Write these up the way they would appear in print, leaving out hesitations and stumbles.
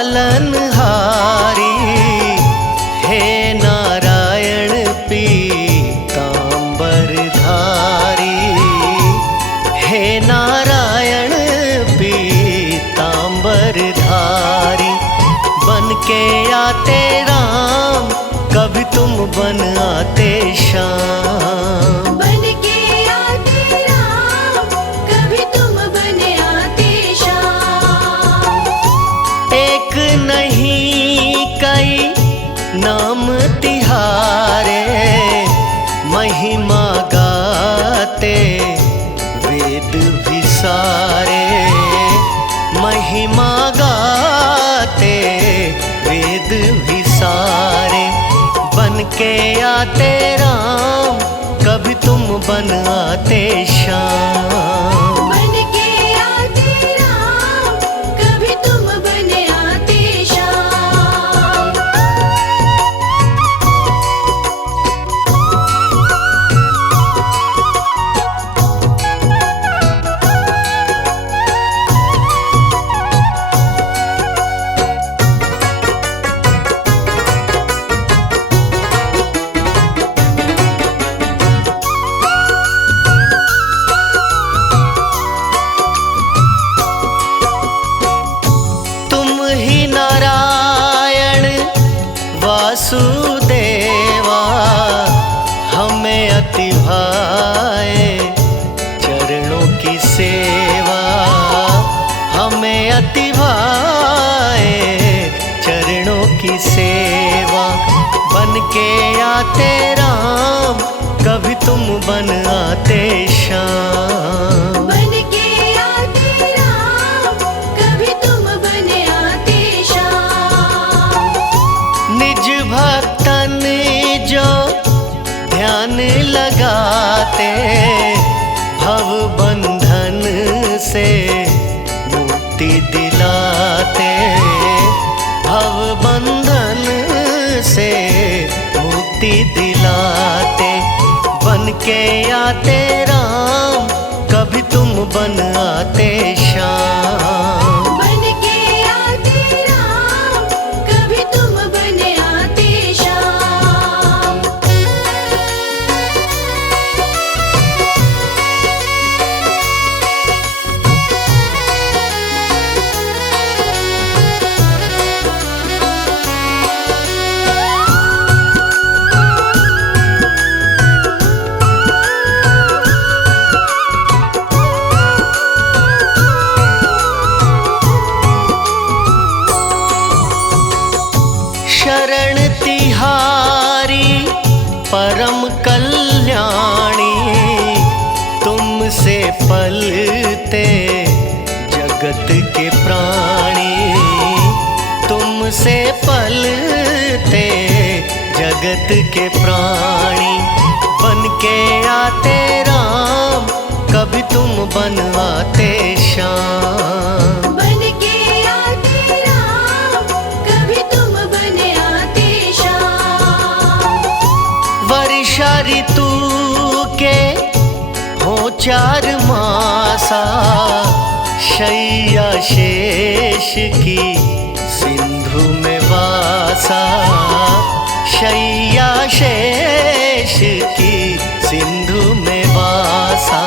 पालनहारी, हे नारायण पीतांबरधारी, हे नारायण पीतांबरधारी। बन के आते राम, कभी तुम बन आते श्याम। बन के आते राम, कभी तुम बन आते श्याम। एक नहीं कई नाम तिहारे, महिमा गाते वेद भी सारे, महिमा गाते वेद भी सारे। बन के आते राम, कभी तुम बन आते श्याम। बन के आते राम, कभी तुम बन आते श्याम। वासुदेवा, हमें अति भाए चरणों की सेवा, हमें अति भाए चरणों की सेवा। बन के आते राम, कभी तुम बन आते श्याम। बन के आते राम, कभी तुम बन आते श्याम। निज भक्तन जो ध्यान लगाते, भव बंधन से मुक्ति दिलाते, भव बंधन से मुक्ति दिलाते। बन के आते राम, कभी तुम बन आते श्याम। बन के आते राम, कभी तुम बन आते श्याम। शरण तिहारी परम कल्याणी, तुमसे पलते जगत के प्राणी, तुमसे पलते जगत के प्राणी। बन के आते राम, कभी तुम बन आते श्याम। बन के आते राम, कभी तुम बन आते श्याम। वर्षा ऋतु के हो 4 मासा, शैया शेष की सिंधु में वासा, शैया शेष की सिंधु में वासा।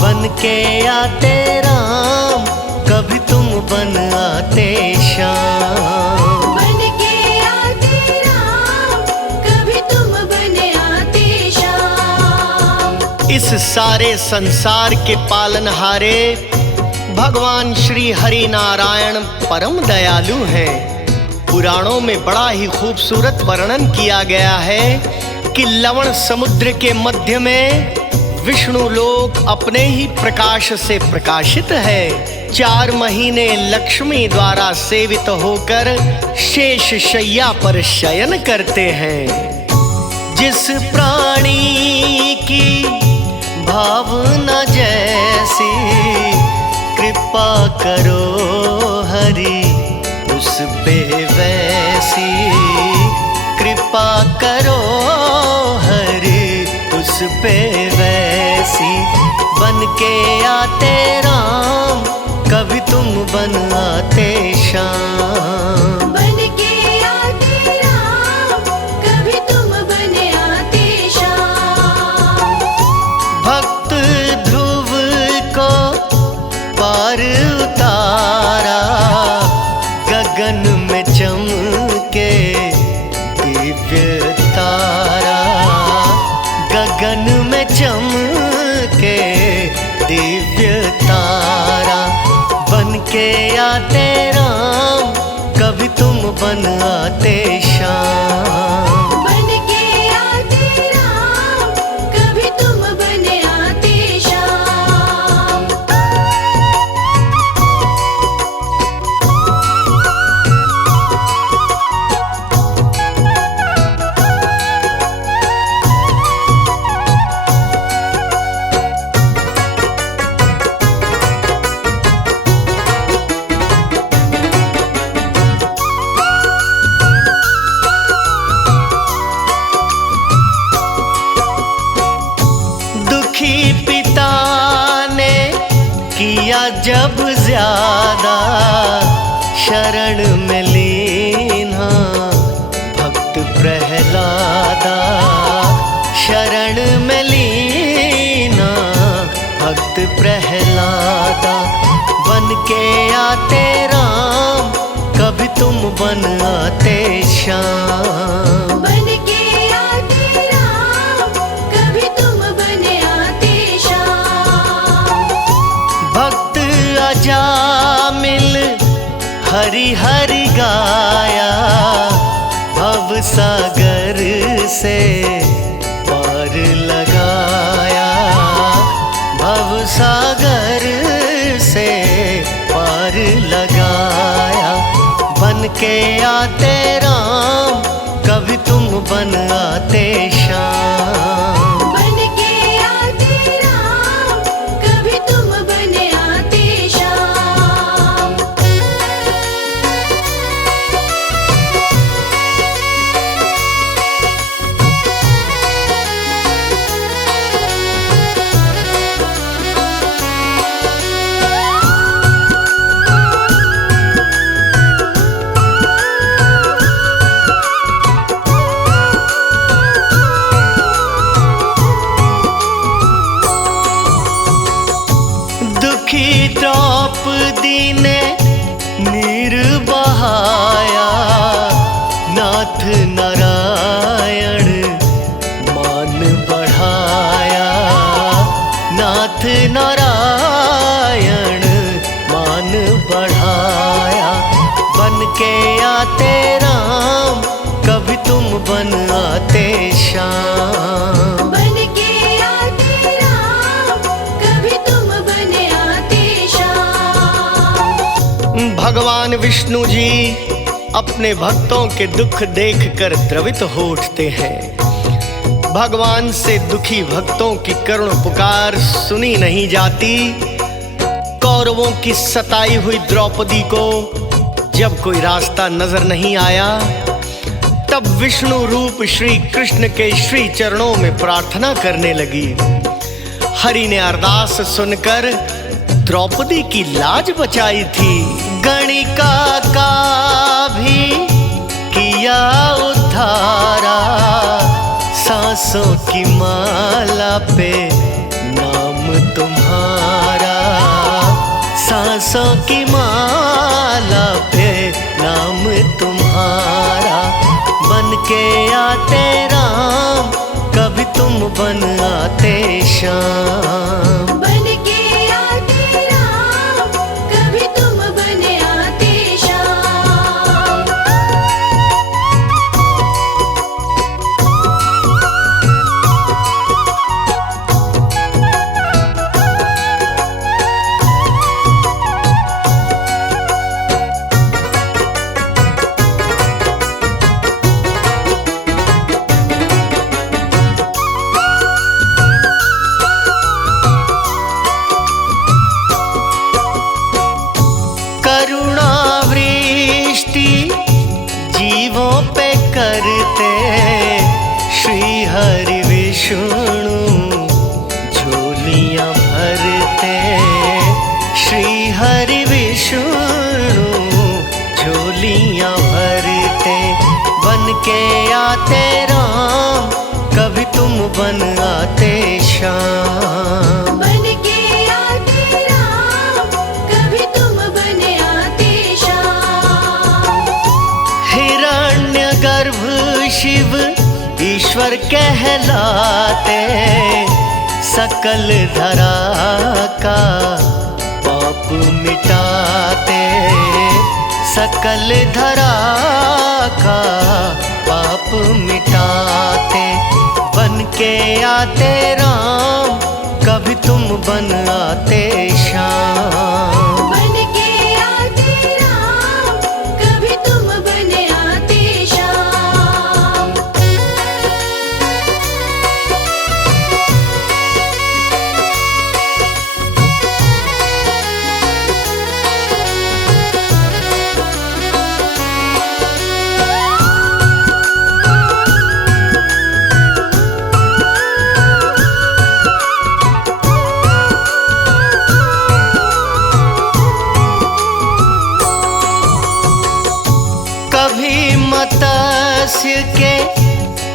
बन के आते राम, कभी तुम बन आते श्याम। बन के आते राम, कभी तुम बन आते श्याम। इस सारे संसार के पालनहारे भगवान श्री हरि नारायण परम दयालु हैं। पुराणों में बड़ा ही खूबसूरत वर्णन किया गया है कि लवण समुद्र के मध्य में विष्णु लोक अपने ही प्रकाश से प्रकाशित है। 4 महीने लक्ष्मी द्वारा सेवित होकर शेष शैया पर शयन करते हैं। जिस प्राणी की भावना जैसी, कृपा करो हरि उस पे वैसी, कृपा करो हरि उस पे वैसी। बन के आते राम, कभी तुम बन आते श्याम। शरण में लीना भक्त प्रहलादा, शरण में लीना भक्त प्रहलादा। बन के आते राम, कभी तुम बन आते श्याम। बन के आते राम, कभी तुम बन आते श्याम। भक्त अजामिल हरि हरि गाया, भव सागर से पार लगाया, भव सागर से पार लगाया। बन के आते राम, कभी तुम बन आते श्याम। बन के आते राम, कभी तुम बन आते श्याम। दुखी द्रौपदी ने नीर बहाया, नाथ नारायण मान बढ़ाया, नाथ नारायण मान बढ़ाया। बन के आते राम, कभी तुम बन आते श्याम। बन के आते राम, कभी तुम बन आते श्याम। भगवान विष्णु जी अपने भक्तों के दुख देखकर द्रवित हो उठते हैं। भगवान से दुखी भक्तों की करुण पुकार सुनी नहीं जाती। कौरवों की सताई हुई द्रौपदी को जब कोई रास्ता नजर नहीं आया, तब विष्णु रूप श्री कृष्ण के श्री चरणों में प्रार्थना करने लगी। हरि ने अरदास सुनकर द्रौपदी की लाज बचाई थी। गणिका का भी किया उद्धारा, सांसों की माला पे नाम तुम्हारा, सांसों की माला पे नाम तुम्हारा। बन के आते राम, कभी तुम बन आते श्याम। बन के आते राम, कभी तुम बन आते श्याम। करुणा वृष्टि जीवों पे करते, श्री हरि विष्णु झोलियां भरते, श्री हरि विष्णु झोलियां भरते। बन के आते राम, कभी तुम बन आते श्याम। बन के आते राम, कभी तुम बन आते श्याम। हिरण्यगर्भ शिव ईश्वर कहलाते, सकल धरा का पाप मिटाते, सकल धरा का पाप मिटाते। बन के आते राम, कभी तुम बन आते श्याम। बन के आते राम, कभी तुम बन आते श्याम। मत्स्य के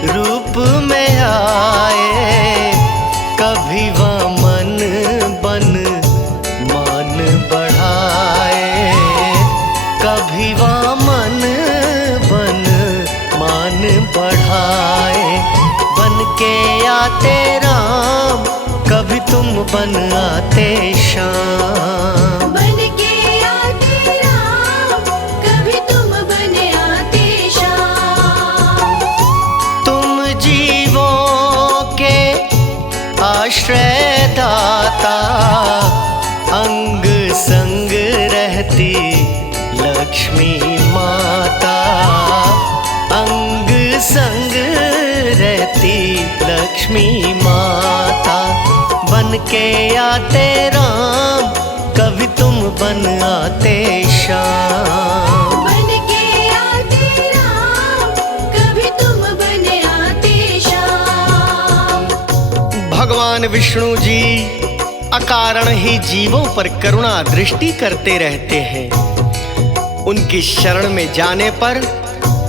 रूप में आए, कभी वामन बन मान बढ़ाए, कभी वामन बन मान बढ़ाए। बन के आते राम, कभी तुम बन आते श्याम। बन के आते राम, कभी तुम बन आते श्याम। तुम जीवों के आश्रय दाता, अंग संग रहती लक्ष्मी माता, अंग संग रहती लक्ष्मी माता। बन के आते राम, कभी तुम बन आते श्याम। बन के आते राम, कभी तुम बन आते श्याम। भगवान विष्णु जी अकारण ही जीवों पर करुणा दृष्टि करते रहते हैं। उनकी शरण में जाने पर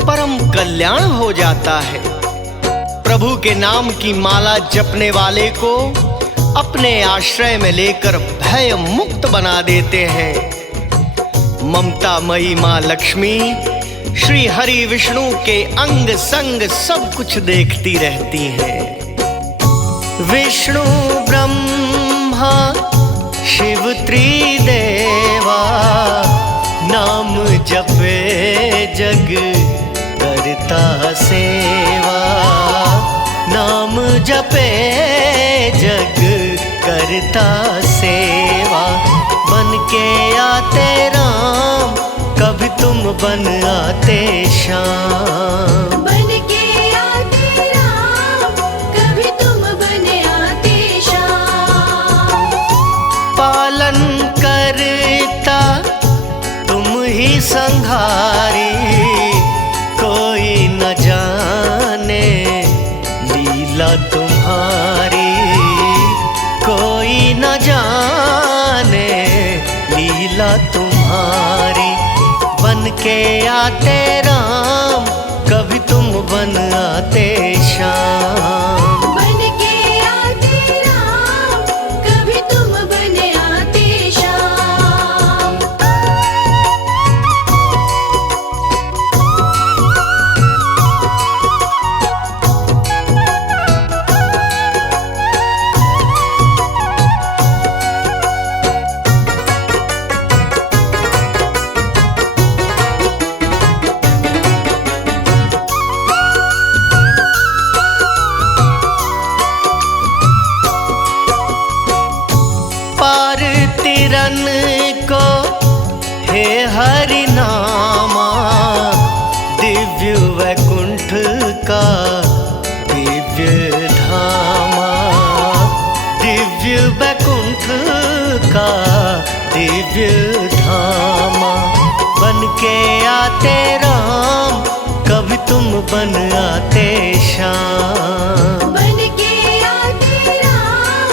परम कल्याण हो जाता है। प्रभु के नाम की माला जपने वाले को अपने आश्रय में लेकर भय मुक्त बना देते हैं। ममतामयी माँ लक्ष्मी श्री हरि विष्णु के अंग संग सब कुछ देखती रहती हैं। विष्णु ब्रह्मा शिव त्रिदेवा, नाम जपे जग करता सेवा, नाम जपे जग करता सेवा। बन के आते राम, कभी तुम बन आते श्याम। बन के आते राम, कभी तुम बन आते श्याम। पालन करता तुम ही संहारी, कोई न जाने लीला तुम्हारी, कोई न जाने लीला तुम्हारी। बन के आते राम, कभी तुम बन आते श्याम। बन के आते राम, कभी तुम बन आते श्याम। पार तिरन को हे हरि नामा, दिव्य वैकुंठ का दिव्य धामा, दिव्य वैकुंठ का दिव्य धामा। बन के आते राम, कभी तुम बन आते श्याम। बन के आते राम,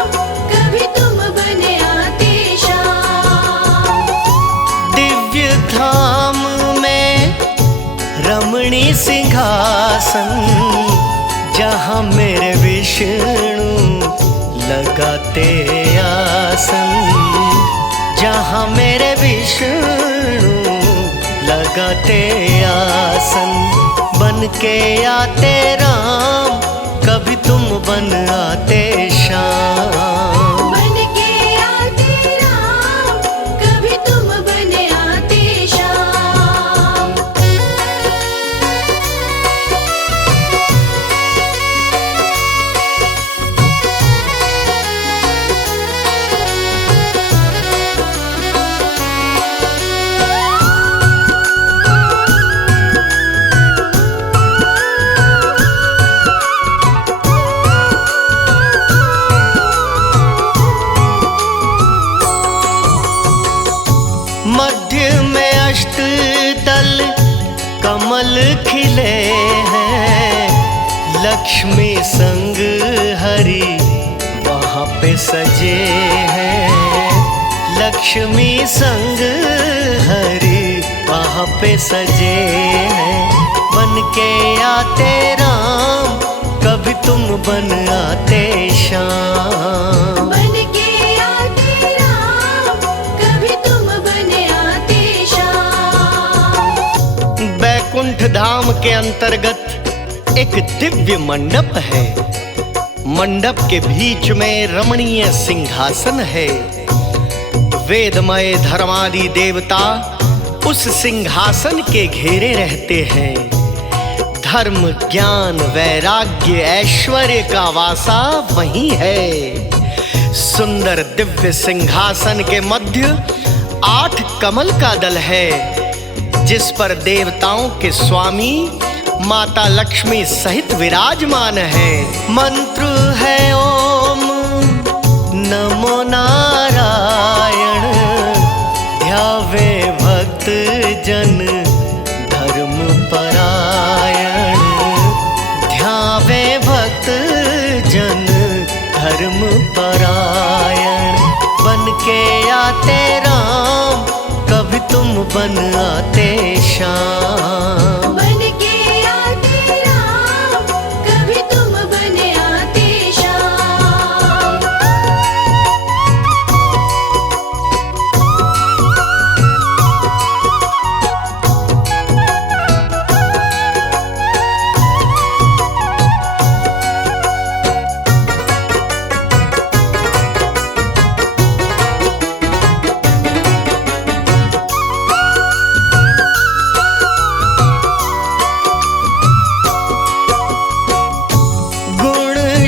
कभी तुम बन आते श्याम। दिव्य धाम में रमणी सिंहासन, जहाँ मेरे विष्णु लगाते आसन, जहाँ मेरे विष्णु लगाते आसन। बन के आते राम, कभी तुम बन आते श्याम। बन के आते राम, कभी तुम बन आते श्याम। मध्य में अष्टदल कमल खिले हैं, लक्ष्मी संग हरि वहाँ पे सजे हैं, लक्ष्मी संग हरि वहाँ पे सजे हैं। बन के आते राम, कभी तुम बन आते श्याम। बन के आते राम, कभी तुम बन आते श्याम। बैकुंठ धाम के अंतर्गत एक दिव्य मंडप है। मंडप के बीच में रमणीय सिंहासन है। वेदमय धर्मादि देवता उस सिंहासन के घेरे रहते हैं। धर्म, ज्ञान, वैराग्य, ऐश्वर्य का वासा वही है। सुंदर दिव्य सिंहासन के मध्य 8 कमल का दल है, जिस पर देवताओं के स्वामी माता लक्ष्मी सहित विराजमान है। मंत्र है ओम नमो नारायण, ध्यावे भक्त जन धर्म परायण। ध्यावे भक्त जन धर्म परायण। बन के आते राम, कभी तुम बन आते श्याम। बन के आते राम, कभी तुम बन आते श्याम।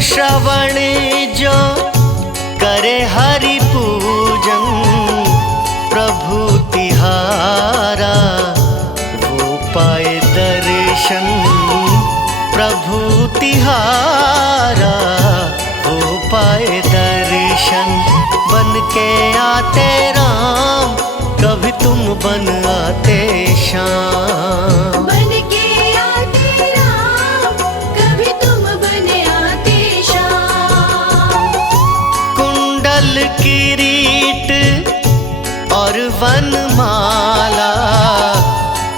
श्रवण जो करे हरि पूजन, प्रभु तिहारा वो पाए दर्शन। प्रभु तिहारा वो पाए दर्शन। बन के आते राम, कभी तुम बन आते श्याम। बन के आते राम, कभी तुम बन आते श्याम। कुंडल किरीट और वनमाला,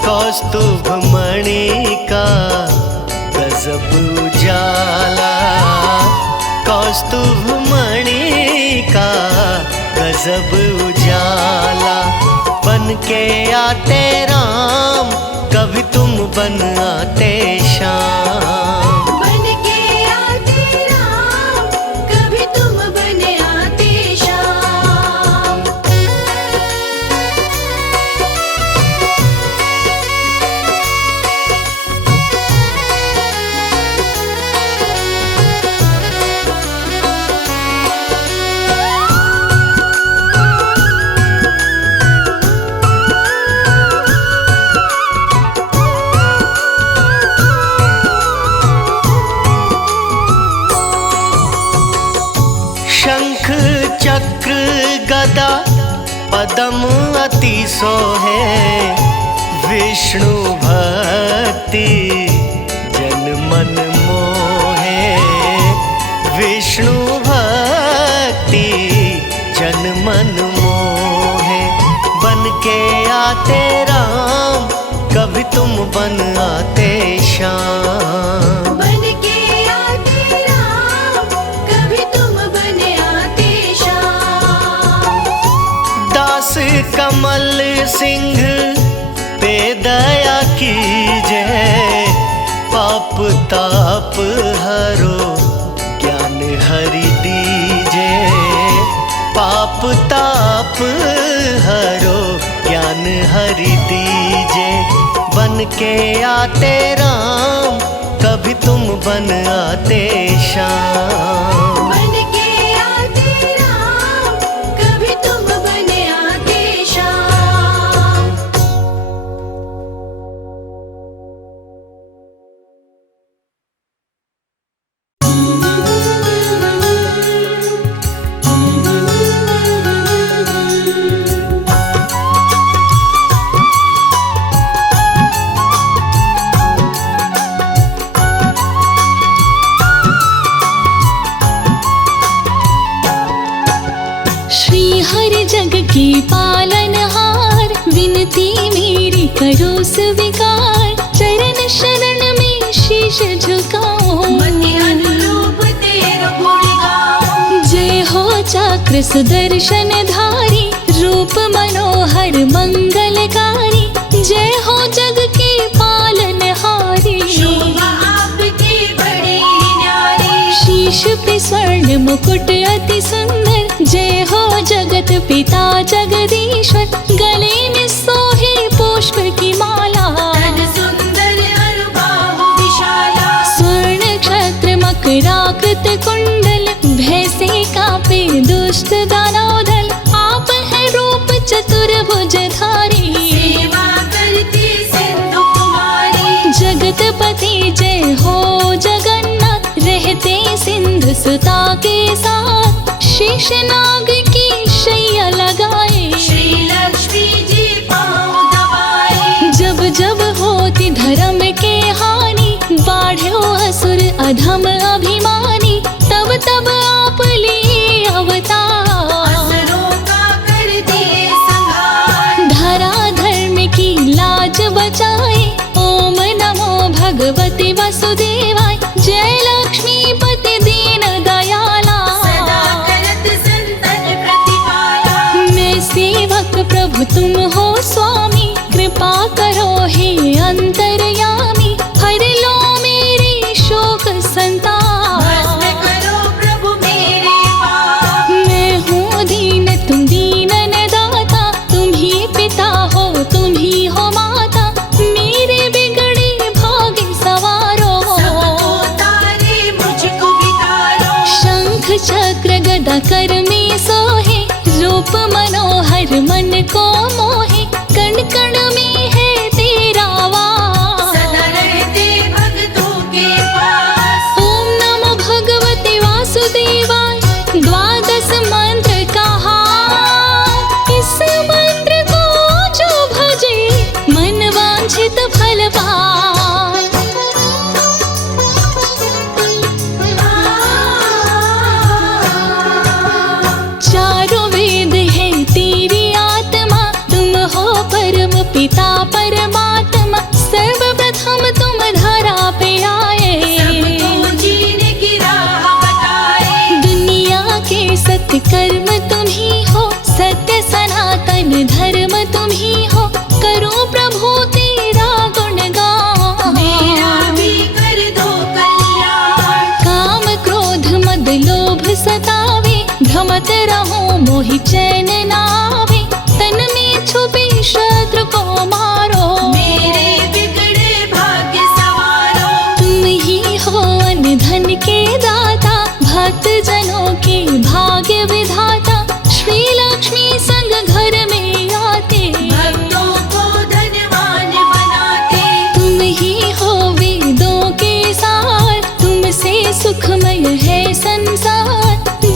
कौस्तुभ मणि का गजब उजाला। कौस्तुभ मणि का गजब उजाला। बन के आते राम, कभी तुम बन आते श्याम। बन के आते राम, कभी तुम बन आते श्याम। शंख चक्र गदा पदम अति सोहे, विष्णु भक्ति जन मन मोहे। विष्णु भक्ति जन मन मोहे। बन के आते राम, कभी तुम बन आते श्याम। बन के आते राम, कभी तुम बन आते श्याम। दास कमल सिंह पे दया कीजय, पाप ताप हरो ज्ञान हरि दीजे। पाप ताप हरो ज्ञान हरि दीजे। बन के आते राम, कभी तुम बन आते श्याम। बन के आते राम, कभी तुम बन आते श्याम। के पालनहार, विनती मेरी करो स्वीकार। चरण शरण चक्र सुदर्शन धारी, रूप मनोहर मंगलकारी, जय हो जग के पालनहारी। शोभा आपकी बड़ी न्यारी, शीश पे स्वर्ण मुकुट अति सुंदर, जय हो जगत पिता जगदीश्वर। गले में सोहे पुष्प की माला, तन सुंदर और बाहु विशाला। स्वर्ण क्षत्र मकराकृत कुंडल, भय से कांपे दुष्ट दानव दल। आप है रूप चतुर्भुजधारी, सेवा करती सिंधु कुमारी। जगतपति जय हो जगन्नाथ, रहते सिंधु सुता के साथ। शेषनाग की शैया लगाए, श्री लक्ष्मी जी पाँव दबाए। जब जब होती धर्म के हानि, बाढ़ो असुर अधम अभिमानी। तब तब आप लिए अवतार, असुरों का कर दिए संहार। धरा धर्म की लाज बचाए, ओम नमो भगवते वसुदेवाय। जय लक्ष्मीपति दीन दयाला, सदा करत संतन प्रतिपाला। मैं सेवक प्रभु तुम हो स्वामी, कृपा करो हे अंतर्यामी। हर लो मेरी शोक संताप, भस्म करो प्रभु मेरे पाप। मैं हूँ दीन तुम दीनन दाता, तुम ही पिता हो तुम ही हो माता। मेरे बिगड़े भाग्य सवारो, सबको तारे मुझको भी तारो। शंख चक्र गदा कर में सोहे, रूप मनोहर मन को मोहे। कण कण में है तेरा वास, सदा रहते भक्तों के पास। ओम नमो भगवते वासुदेवाय। द्वादश मंत्र कहा, इस मंत्र को जो भजे, मन वांछित फल पाए। चारों वेद है तेरी आत्मा, तुम हो परम पिता परमात्मा। सर्वप्रथम तुम धरा पे आए, सबको जीने की राह बताए। दुनिया के सत्य कर्म तुम ही हो, सत्य सनातन धर्म तुम ही हो। करो प्रभु तेरा गुणगान, मेरा भी कर दो कल्याण। काम क्रोध मद लोभ सतावे, भ्रमत रहो मोहि चैन नावे। तन में छुपे शत्रु को मारो, मेरे बिगड़े भाग्य सवारो। तुम ही हो अन्न धन के दाता, भक्त जनों के भाग्य विधाता। श्री लक्ष्मी संग घर में आते, भक्तों को धनवान बनाते। तुम ही हो वेदों के सार, तुमसे सुखमय है संसार।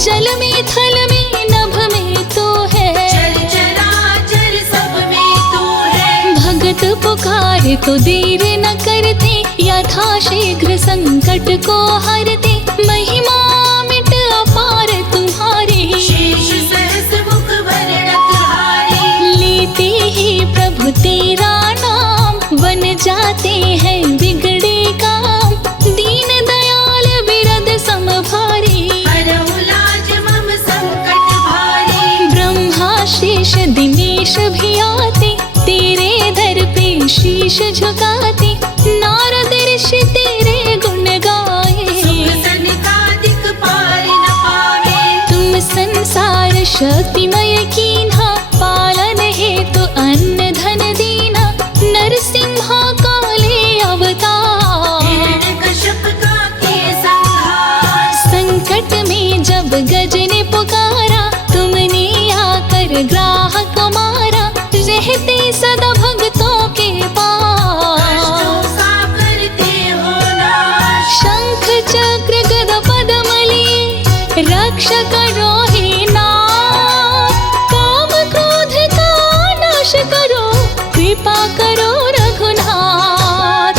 जल में थल में नभ में तो है, चल चराचर सब में तू है। भगत पुकारे तो देर न करते, यथा शीघ्र संकट को हरते। महिमा मिट अपार तुम्हारी, शेष सहस मुख वर्णत हारे। लेते ही प्रभु तेरा नाम, बन जाते हैं बिगड़े काम। दीन दयाल बिरद समभारी, हरहु लाज मम संकट भारी। ब्रह्मा शेष दिनेश भी आते, तेरे दर पे शीश झुकाते। नारद ऋषि तेरे गुण गाए, सुख सनकादिक पार न पावे। तुम संसार शक्तिमय कीन्हा, पालन हेतु अन्न धन दीना। नरसिम्हा काले अवतार, हिरण्यकश्यप का किए संहार। संकट में जब गज ने पुकारा, तुमने आकर ग्राहक मारा। रहते सदा भक्तों के पास, कष्टों का करते हो नाश। शंख चक्र गदा पद्म लिए, रक्षा करो हे नाथ। काम क्रोध का नाश करो, कृपा करो रघुनाथ।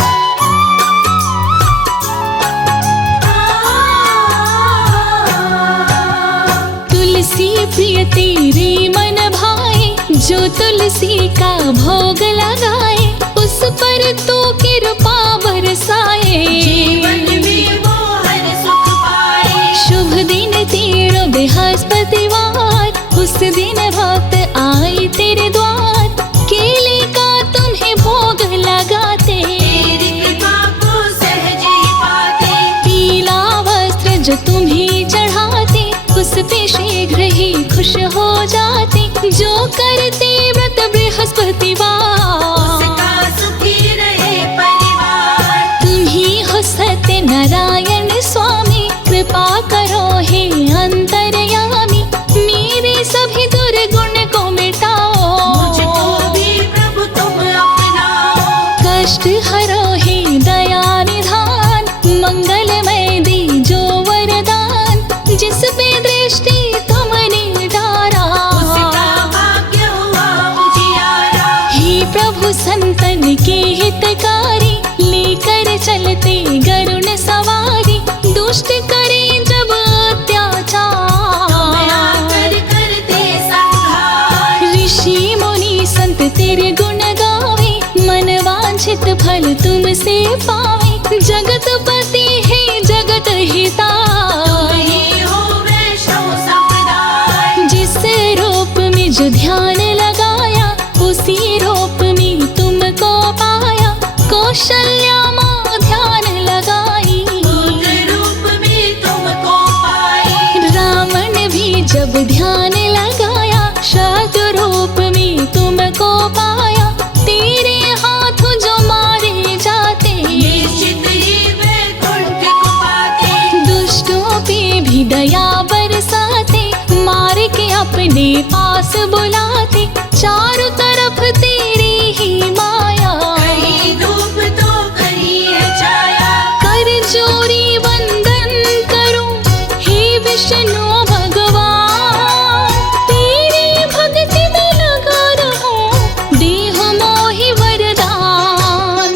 तुलसी प्रिय तेरे मन भाए, जो तुलसी का भोग लगाए। उस पर तो कृपा बरसाए, जीवन में वो हर सुख पाए। शुभ दिन तेरो बृहस्पतिवार। भी खुश हो जाते, जो करते व्रत बृहस्पतिवार। उसका सुखी रहे परिवार। तुम ही हो सत्य नारायण स्वामी, कृपा करो हे अंतर्यामी, मेरे सभी दुर्गुण को मिटाओ। मुझको भी प्रभु तुम अपनाओ। कष्ट हरो हे दया निधान, मंगलमय दीजो वरदान, जिस पे दृष्टि तुमने डारा। उसका भाग्य हुआ उजियारा। हे प्रभु संतन के हितकारी, लेकर चलते गरुण सवारी, दुष्ट करे जब अत्याचार। आकर करते संहार। ऋषि मुनि संत तेरे गुण गावे, मन वांछित फल तुमसे पावे, जगतपति है जगत हिता। वही हो वैष्णव संप्रदाय। जिस रूप में जो ध्यान लगाया, उसी रूप में तुमको पाया, कौशल्या माँ ध्यान लगाई। पुत्र रूप में तुमको पाई। रावण भी जब ध्यान लगाया, शत्रु रूप में तुमको पाया, तेरे हाथ जो मारे जाते, निश्चित ही वैकुंठ को पाते। दुष्टों पे भी दया बरसाते, मार के अपने पास बुलाते, चारों तरफ तेरी ही माया। कहीं धूप तो कहीं है छाया। कर जोरी वंदन करूं हे विष्णु भगवान, तेरी भक्ति में लगा रहूं, देह मोहि वरदान।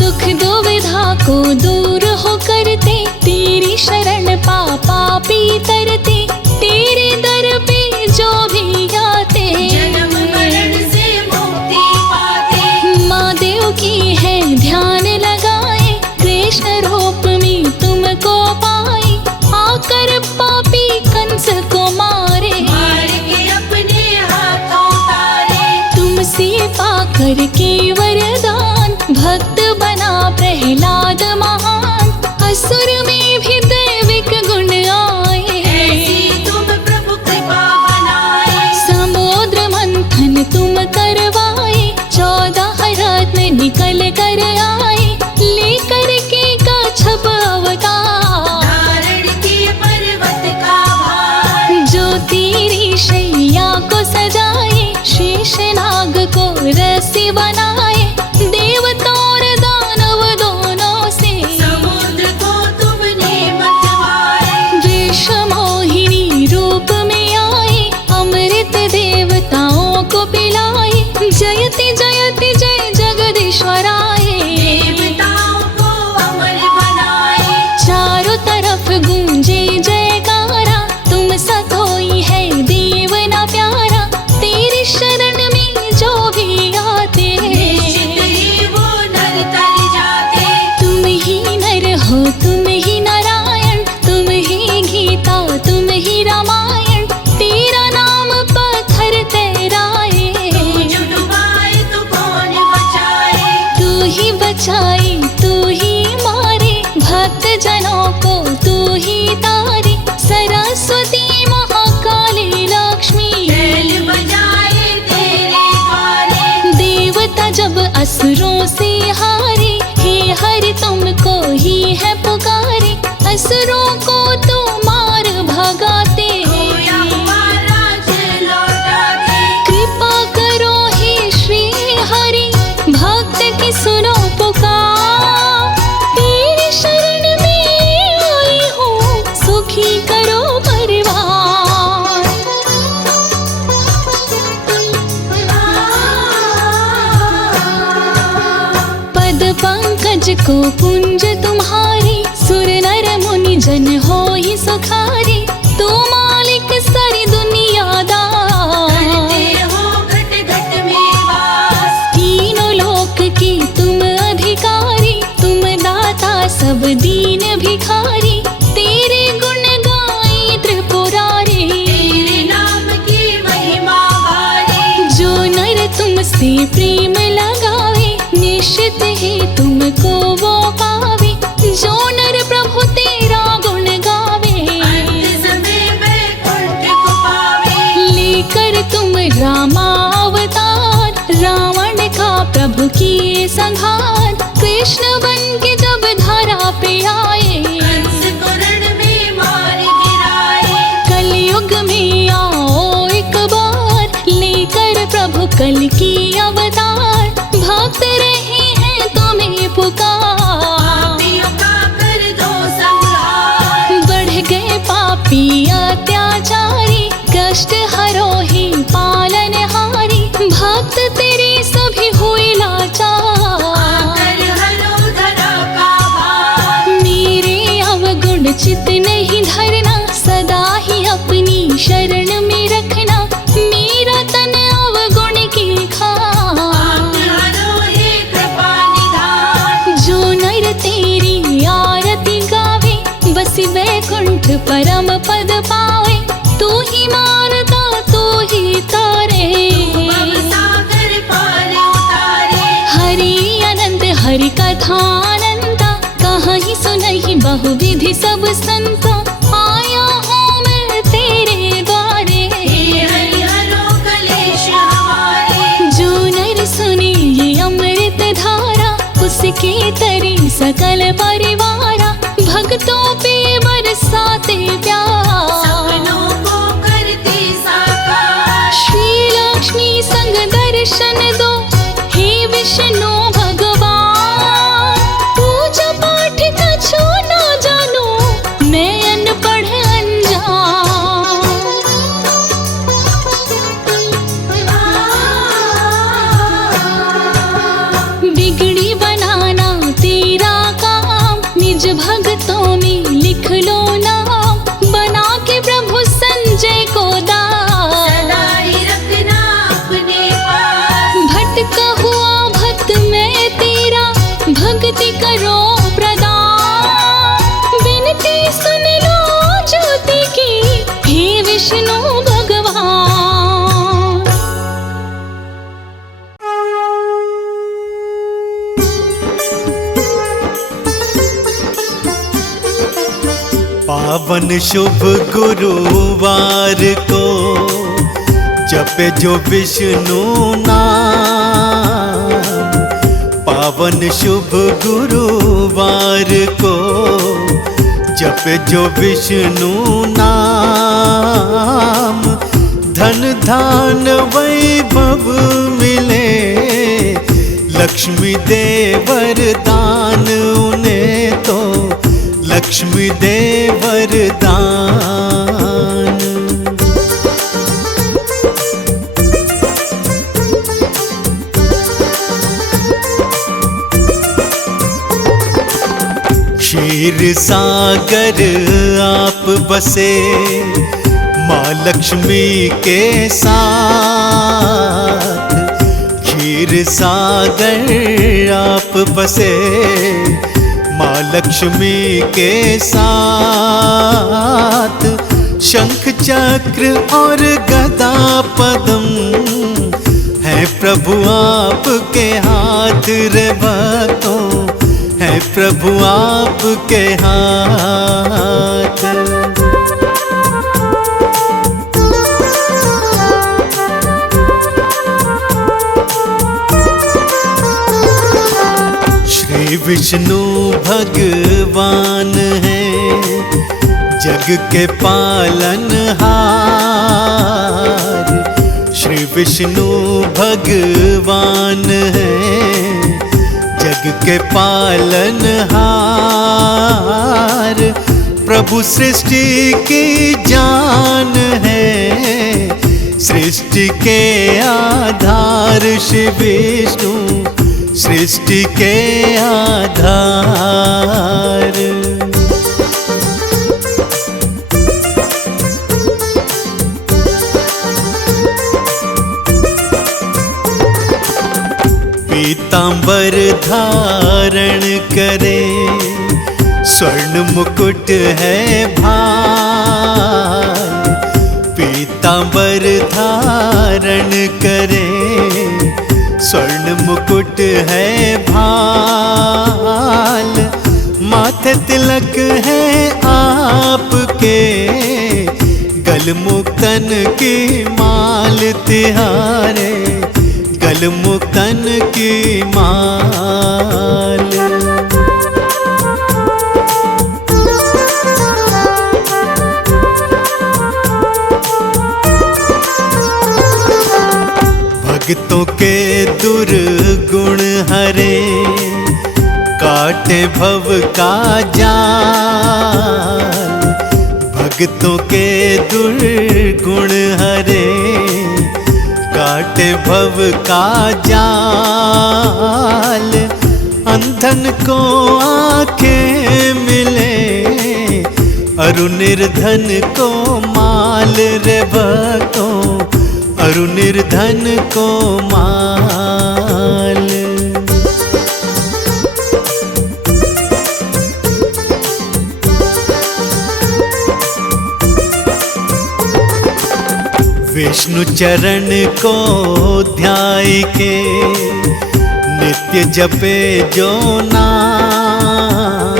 दुख दुविधा को दूर हो करते, तेरी शरण पापी तरते, तेरे दर पे जो भी आते, जन्म मरण से मुक्ति पाते। माँ देव की है ध्यान लगाए, कृष्ण रूप में तुमको पाए, आकर पापी कंस को मारे। मार के अपने हाथों तारे। तुमसे पाकर के वरदान, भक्त बना प्रहलाद महान, असुर में भी दैविक गुण आए। ऐसी तुम प्रभु कृपा बनाए। समुद्र मंथन तुम करवाए, 14 रत्न निकल कर आए, लेकर के कच्छप अवतार। धारण किए पर्वत का भार। जो तेरी शैया को सजाए, शेषनाग को रस्सी बनाए, देवता और दानव दोनों से समुद्र को तुमने मतवाए। वृषमोहिनी रूप में आए, अमृत देवताओं को पिलाए, जयति जयति जय जगदीश्वराय। देवताओं को अमर बनाए। चारों तरफ गूंजे जयकारा, तुम सा कोई है देव न प्यारा, तेरी शरण में जो भी आते, निश्चित ही वो नर तर जाते। तुम ही नर हो तुम ही नारायण, तुम ही गीता तुम ही रामायण, तेरा नाम पत्थर तैराए। जो डुबाए तो कौन बचाए। तू ही बचाए तू ही मारे, भक्त जनों को तू ही तारे, सरस्वती महाकाली लक्ष्मी। बैल बजाए तेरे द्वारे। देवता जब असुरों से हारे, हे हरि तुमको ही है पुकारे, असुरों को तो मार भगाते। खोया हुआ राज्य लौटाते। कृपा करो हे श्री हरि, भक्त की सुनो पुकार, तेरी शरण में आई हूँ, सुखी करो परिवार। पद पंकज को कुंज तुम्हारी, सुर नर मुनि जन हो ही सुखारी, तू मालिक सारी दुनियादार। करते हो घट घट में वास। तीनों लोक की तुम अधिकारी, तुम दाता सब दीन भिखारी, तेरे गुण गाए त्रिपुरारी। तेरे नाम की महिमा भारी। जो नर तुमसे प्रेम लगावे, निश्चित ही तुमको वो पावे, रामावतार, रावण का प्रभु किए संहार। कृष्ण बन के जब धरा पे आए, कंस को रण में मार गिराए। कलयुग में आओ एक बार, लेकर प्रभु कल की अवतार। भक्त रहे हैं तुम्हें पुकार, पापियों का कर दो संहार। बढ़ गए पापी अत्याचारी, कष्ट हरो ही पालनहारी। भक्त तेरे सभी हुए लाचार, आकर हरो धरा का भार। मेरे अवगुण चित नहीं धरना, सदा ही अपनी शरण में रखना। मेरा तन अवगुण की खान, हरो हे कृपा निधान। जो नर तेरी आरती गावे, बस वैकुंठ परम पद पावे। तू ही मारता तू ही तारे, भव सागर पार उतारे। हरि अनंत हरि कथानंता, कहाँ ही सुनहि बहुविधि सब संता। आया हूँ मैं तेरे द्वारे, हे हरि हरो कलेश हमारे। जो नर सुने ये अमृत धारा, उसके तरी सकल परिवारा। भक्तों पे बरसाते प्यार, सपनों को करते साकार। श्री लक्ष्मी संग दर्शन दो, हे विष्णु भगवान। पूजा पाठ कछु ना जानो, मैं अनपढ़ अनजान। बिगड़ी बनाना तेरा काम, निज भक्तों में लिख लो नाम। बना के प्रभु संजय को दास, सदा ही रखना अपने पास। भटका हुआ भक्त मैं तेरा, भक्ति करो प्रदान। विनती सुन लो ज्योति की, हे विष्णु भगवान। पावन शुभ गुरुवार को जपे जो विष्णु नाम। पावन शुभ गुरुवार को जपे जो विष्णु नाम। धन धान वैभव मिले, लक्ष्मी दे वरदान उन्हें तो, लक्ष्मी दे वरदान। क्षीर सागर आप बसे, माँ लक्ष्मी के साथ। क्षीर सागर आप बसे, माँ लक्ष्मी के साथ। शंख चक्र और गदा पद्म है प्रभु आपके हाथ रे भक्तों, है प्रभु आपके हाथ। श्री विष्णु भगवान है, जग के पालनहार। श्री विष्णु भगवान है, जग के पालनहार। प्रभु सृष्टि की जान है, सृष्टि के आधार। श्री विष्णु सृष्टि के आधार। पीतांबर धारण करे, स्वर्ण मुकुट है भाल। पीतांबर धारण करे, स्वर्ण मुकुट है भाल। माथे तिलक है आपके, गल गल मुक्तन की माल तिहारे, गल मुक्तन की माल। भक्तों के दुर्गुण हरे, काटे भव का जाल। भक्तों के दुर्गुण हरे, काटे भव का जाल। अंधन को आंखें मिले, अरु निर्धन को माल रे भक्तों, अरु निर्धन को माल। विष्णु चरण को ध्याय के, नित्य जपे जो नाम।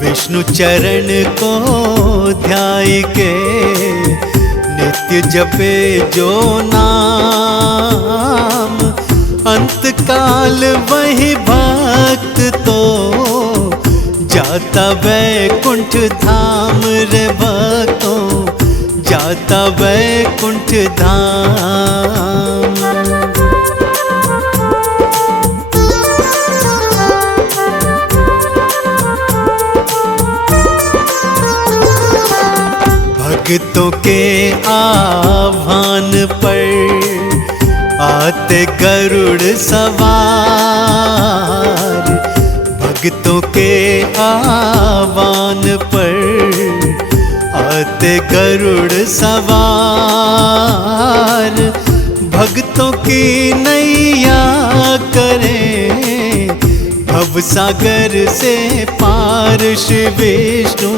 विष्णु चरण को ध्याय के, नित्य जपे जो नाम। अंत काल वही भक्त तो, जाता वैकुंठ धाम रे भक्तों, जाता वैकुंठ धाम। भक्तों के आह्वान पर, आते गरुड़ सवार। भक्तों के आह्वान पर, आते गरुड़ सवार। भक्तों की नैया करें, भव सागर से पार श्री विष्णु,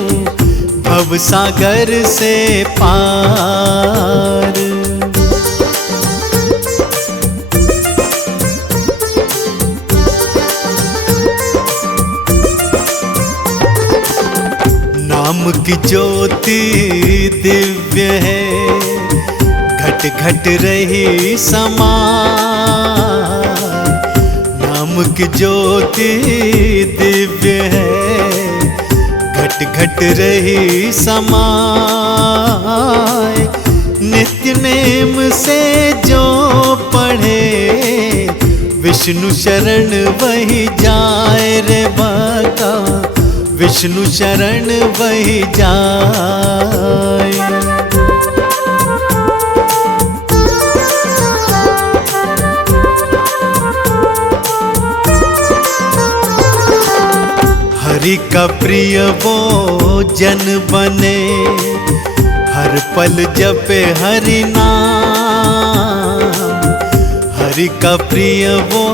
भव सागर से पार। नाम की ज्योति दिव्य है, घट घट रही समान। नाम की ज्योति दिव्य है, घट घट रही समाय। नित्य नेम से जो पढ़े, विष्णु शरण वही जाए रे भक्ता, विष्णु शरण वही जाए। हरि का प्रिय वो जन बने, हर पल जपे हरि नाम। हरि का प्रिय वो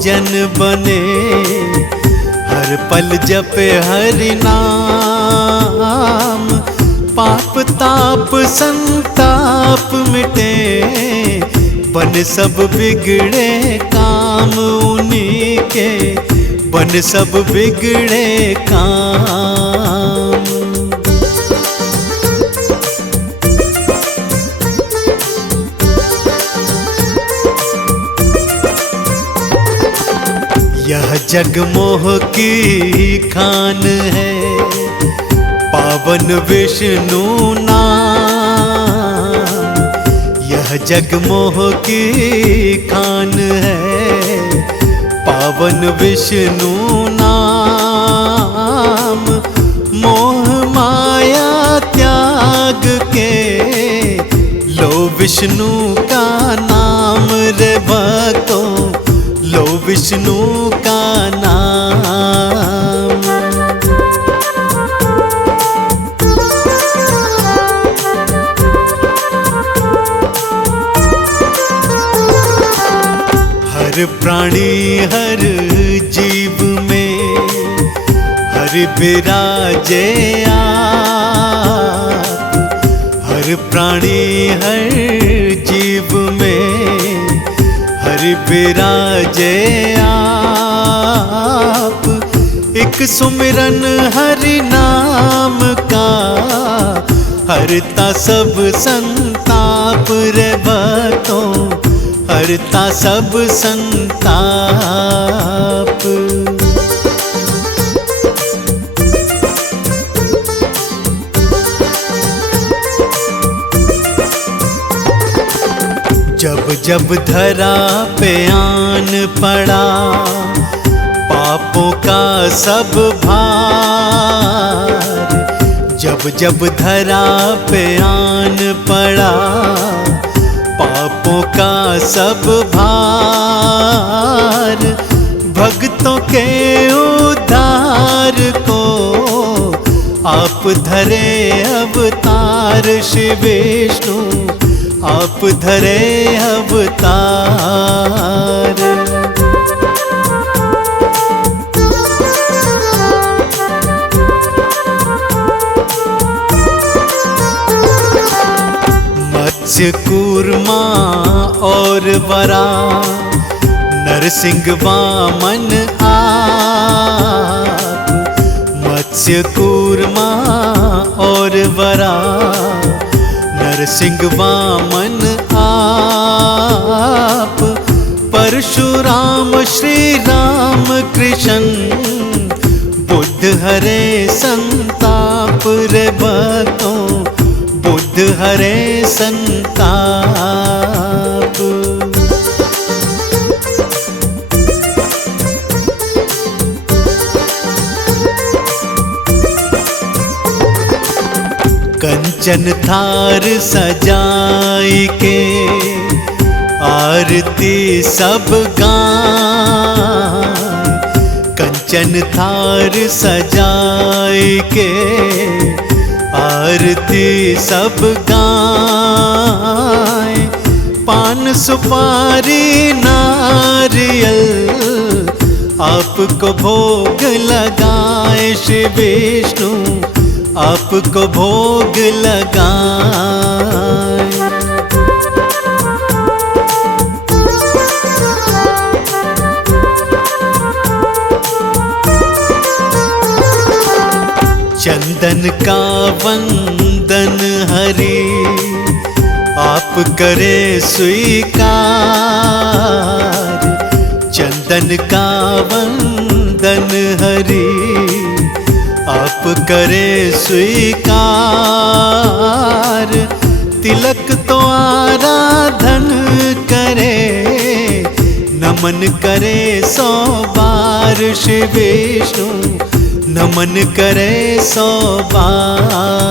जन बने, हर पल जपे हरि नाम। पाप ताप संताप मिटे, बन सब बिगड़े काम उन्हीं के, बन सब बिगड़े काम। यह जग मोह की खान है, पावन विष्णु नाम। यह जग मोह की खान है, पावन विष्णु नाम। मोह माया त्याग के, लो विष्णु का नाम रे भक्तों, लो विष्णु का नाम। हर प्राणी हर जीव में, हर विराजे आप। हर प्राणी हर जीव में, हर विराजे आप। एक सुमिरन हरि नाम का, हरता सब संताप रे भक्तों, हरता सब संताप। जब जब धरा पे आन पड़ा, पापों का सब भार, जब जब धरा पे आन पड़ा, पापों का सब भार, भक्तों के उद्धार को आप धरे अवतार। शिव विष्णु आप धरे अवतार। मत्स्य कूर्मा और वरा, नरसिंह वामन आप। मत्स्य कूर्मा और वरा, नरसिंह वामन आप। परशुराम श्री राम कृष्ण, बुद्ध हरे संताप रे भक्तों, बुद्ध हरे संताप। कंचन थार सजाई के, आरती सब गाय। कंचन थार सजाई के, आरती सब गाय। पान सुपारी नारियल आपको भोग लगाए। शिव विष्णु आपको भोग लगाए। चंदन का वंदन हरि आप करे स्वीकार। चंदन का वंदन हरि आप करे स्वीकार। तिलक तो आराधन करे, नमन करे 100 बार। शिव विष्णु नमन करे 100 बार।